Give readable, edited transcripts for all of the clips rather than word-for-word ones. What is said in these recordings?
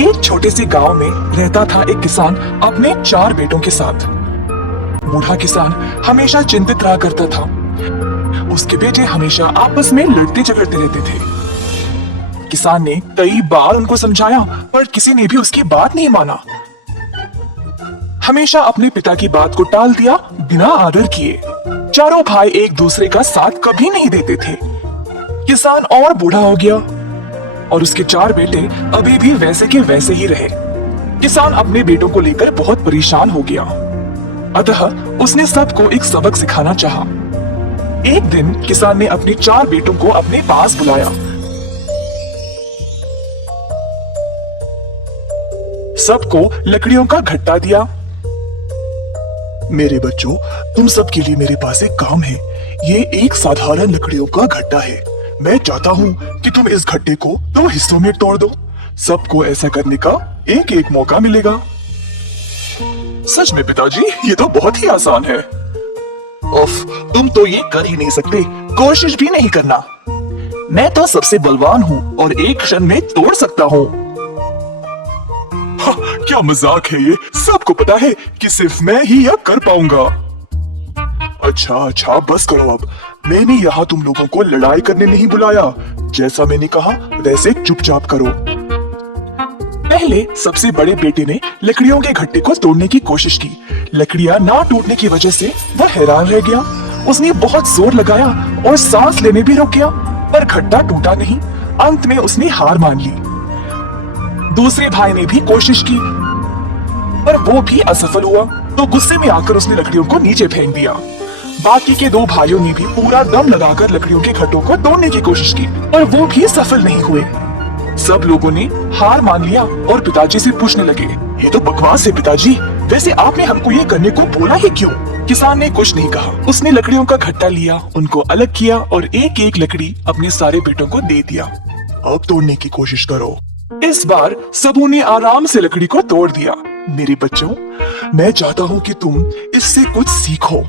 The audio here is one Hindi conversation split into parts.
एक छोटे से गांव में रहता था एक किसान अपने 4 बेटों के साथ। बूढ़ा किसान हमेशा चिंतित रहा करता था। उसके बेटे हमेशा आपस में लड़ते झगड़ते रहते थे। किसान ने कई बार उनको समझाया, पर किसी ने भी उसकी बात नहीं माना। हमेशा अपने पिता की बात को टाल दिया बिना आदर किए। चारों भाई एक दूसरे का साथ कभी नहीं देते थे। किसान और बूढ़ा हो गया और उसके 4 बेटे अभी भी वैसे के वैसे ही रहे। किसान अपने बेटों को लेकर बहुत परेशान हो गया, अतः उसने सबको एक सबक सिखाना चाहा। एक दिन किसान ने अपने 4 बेटों को अपने पास बुलाया। सबको लकड़ियों का घट्टा दिया। मेरे बच्चों, तुम सबके लिए मेरे पास एक काम है। ये एक साधारण लकड़ियों का घट्टा है। मैं चाहता हूँ कि तुम इस घट्टे को 2 हिस्सों में तोड़ दो। सबको ऐसा करने का एक एक मौका मिलेगा। सच में पिताजी, ये तो बहुत ही आसान है। उफ, तुम तो ये कर ही नहीं सकते, कोशिश भी नहीं करना। मैं तो सबसे बलवान हूँ और एक क्षण में तोड़ सकता हूँ। क्या मजाक है ये। सबको पता है कि सिर्फ मैं ही यह कर पाऊंगा। अच्छा, बस करो अब। मैंने यहाँ तुम लोगों को लड़ाई करने नहीं बुलाया। जैसा मैंने कहा वैसे चुपचाप करो। पहले सबसे बड़े बेटे ने लकड़ियों के घट्टे को तोड़ने की कोशिश की। लकड़ियां ना टूटने की वजह से वह हैरान रह गया। उसने बहुत जोर लगाया और सांस लेने भी रोक गया, पर घट्टा टूटा नहीं। अंत में उसने हार मान ली। दूसरे भाई ने भी कोशिश की, पर वो भी असफल हुआ। तो गुस्से में आकर उसने लकड़ियों को नीचे फेंक दिया। बाकी के 2 भाइयों ने भी पूरा दम लगाकर लकड़ियों के घट्टों को तोड़ने की कोशिश की, पर वो भी सफल नहीं हुए। सब लोगों ने हार मान लिया और पिताजी से पूछने लगे, ये तो बकवास है पिताजी, वैसे आपने हमको ये करने को बोला ही क्यों? किसान ने कुछ नहीं कहा। उसने लकड़ियों का घट्टा लिया, उनको अलग किया और एक एक लकड़ी अपने सारे बेटों को दे दिया। अब तोड़ने की कोशिश करो। इस बार सबों ने आराम से लकड़ी को तोड़ दिया। मेरे बच्चों, मैं चाहता हूँ कि तुम इससे कुछ सीखो।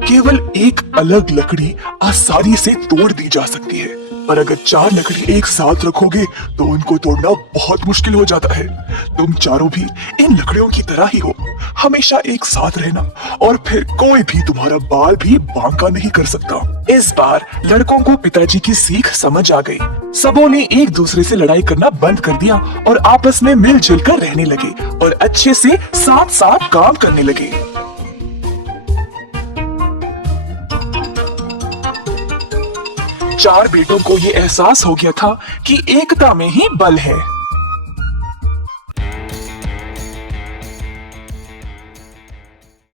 केवल एक अलग लकड़ी आसानी से तोड़ दी जा सकती है, पर अगर 4 लकड़ी एक साथ रखोगे तो उनको तोड़ना बहुत मुश्किल हो जाता है। तुम चारों भी इन लकड़ियों की तरह ही हो, हमेशा एक साथ रहना और फिर कोई भी तुम्हारा बाल भी बांका नहीं कर सकता। इस बार लड़कों को पिताजी की सीख समझ आ गई। सबों ने एक दूसरे से लड़ाई करना बंद कर दिया और आपस में मिलजुल कर रहने लगे और अच्छे से साथ साथ काम करने लगे। चार बेटों को ये एहसास हो गया था कि एकता में ही बल है।